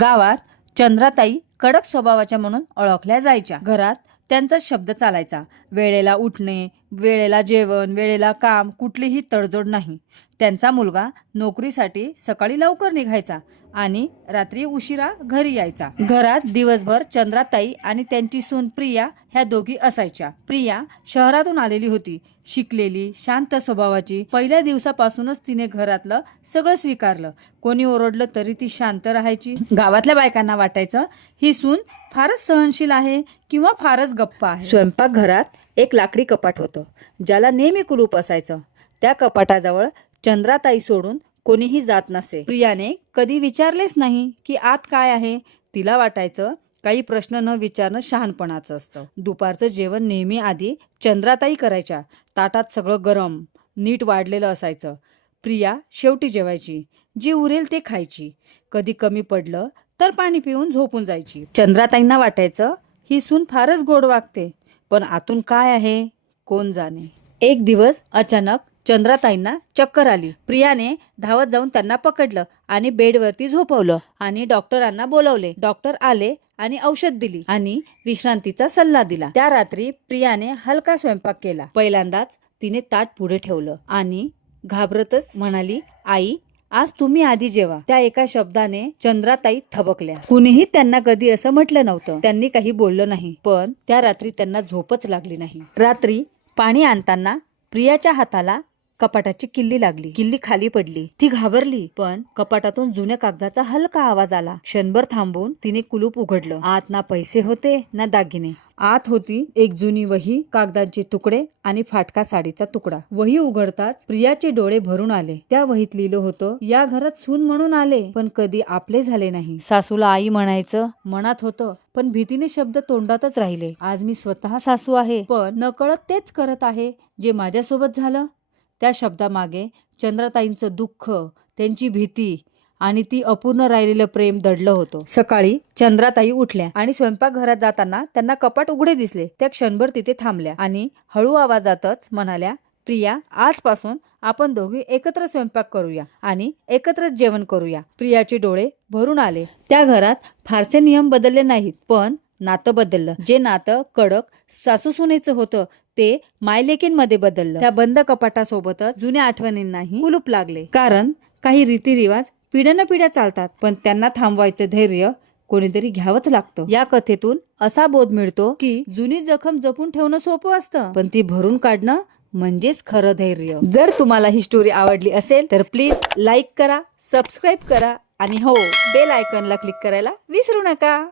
गावात चंद्राताई कडक स्वभावाच्या म्हणून ओळखल्या जायच्या। घरात त्यांचा शब्द चालायचा। वेळेला उठणे, वेळेला जेवण, वेळेला काम, कुठलीही तडजोड नाही। त्यांचा मुलगा नोकरीसाठी सकाळी लवकर निघायचा आणि रात्री उशिरा घरी यायचा। घरात दिवसभर चंद्राताई आणि त्यांची सून प्रिया ह्या दोघी असायच्या। प्रिया शहरातून आलेली होती, शिकलेली, शांत स्वभावाची। पहिल्या दिवसापासूनच तिने घरातलं सगळं स्वीकारलं। कोणी ओरडलं तरी ती शांत राहायची। गावातल्या बायकांना वाटायचं ही सून फारच सहनशील आहे किंवा फारच गप्पा आहे। स्वयंपाकघरात एक लाकडी कपाट होतं, ज्याला नेहमी कुलूप असायचं। त्या कपाटाजवळ चंद्राताई सोडून कोणीही जात नसे। प्रियाने कधी विचारलेच नाही की आत काय आहे। तिला वाटायचं काही प्रश्न न विचारणं शहाणपणाचं असतं। दुपारचं जेवण नेहमी आधी चंद्राताई करायच्या। ताटात सगळं गरम, नीट वाढलेलं असायचं। प्रिया शेवटी जेवायची, जी उरेल ते खायची। कधी कमी पडलं तर पाणी पिऊन झोपून जायची। चंद्राताईंना वाटायचं ही सून फारच गोड वागते, पण आतून काय आहे कोण जाणे। एक दिवस अचानक चंद्राताईंना चक्कर आली। प्रियाने धावत जाऊन त्यांना पकडलं आणि बेडवरती झोपवलं आणि डॉक्टरांना बोलवले। डॉक्टर आले आणि औषध दिली आणि विश्रांतीचा सल्ला दिला। त्या रात्री प्रियाने हलका स्वयंपाक केला। पहिल्यांदाच तिने ताट पुढे ठेवलं आणि घाबरतच म्हणाली, आई आज तुम्ही आधी जेवा। त्या एका शब्दाने चंद्राताई थबकल्या। कुणीही त्यांना कधी असं म्हटलं नव्हतं। त्यांनी काही बोललं नाही, पण त्या रात्री त्यांना झोपच लागली नाही। रात्री पाणी आणताना प्रियाच्या हाताला कपाटाची किल्ली लागली। किल्ली खाली पडली। ती घाबरली, पण कपाटातून जुन्या कागदाचा हलका आवाज आला। क्षणभर थांबून तिने कुलूप उघडलं। आत ना पैसे होते ना दागिने। आत होती एक जुनी वही, कागदाचे तुकडे आणि फाटका साडीचा तुकडा। वही उघडताच प्रियाचे डोळे भरून आले। त्या वहीत लिहिलं होतं, या घरात सून म्हणून आले, पण कधी आपले झाले नाही। सासूला आई म्हणायचं मनात होतं, पण भीतीने शब्द तोंडातच राहिले। आज मी स्वतः सासू आहे, पण नकळत तेच करत आहे जे माझ्यासोबत झालं। त्या शब्दामागे चंद्राताईंचं दुःख, त्यांची भीती आणि ती अपूर्ण राहिलेलं प्रेम दडलं होतं। सकाळी चंद्राताई उठल्या आणि स्वयंपाकघरात जाताना त्यांना कपाट उघडे दिसले। त्या क्षणभर तिथे थांबल्या आणि हळू आवाजातच म्हणाल्या, प्रिया आजपासून आपण दोघी एकत्र स्वयंपाक करूया आणि एकत्रच जेवण करूया। प्रियाचे डोळे भरून आले। त्या घरात फारसे नियम बदलले नाहीत, पण नातं बदललं। जे नातं कडक सासू सुनेचं होतं ते मायलेकींमध्ये बदललं। त्या बंद कपाटासोबतच जुन्या आठवणींनाही कुलूप लागले। कारण काही रीतिरिवाज पिढ्यानपिढ्या चालतात, पण त्यांना थांबवायचं धैर्य कोणीतरी घ्यावंच लागतं। या कथेतून असा बोध मिळतो की जुनी जखम जपून ठेवणं सोपं असतं, पण ती भरून काढणं म्हणजेच खरं धैर्य। जर तुम्हाला ही स्टोरी आवडली असेल तर प्लीज लाईक करा, सबस्क्राईब करा आणि हो, बेल आयकॉनला क्लिक करायला विसरू नका।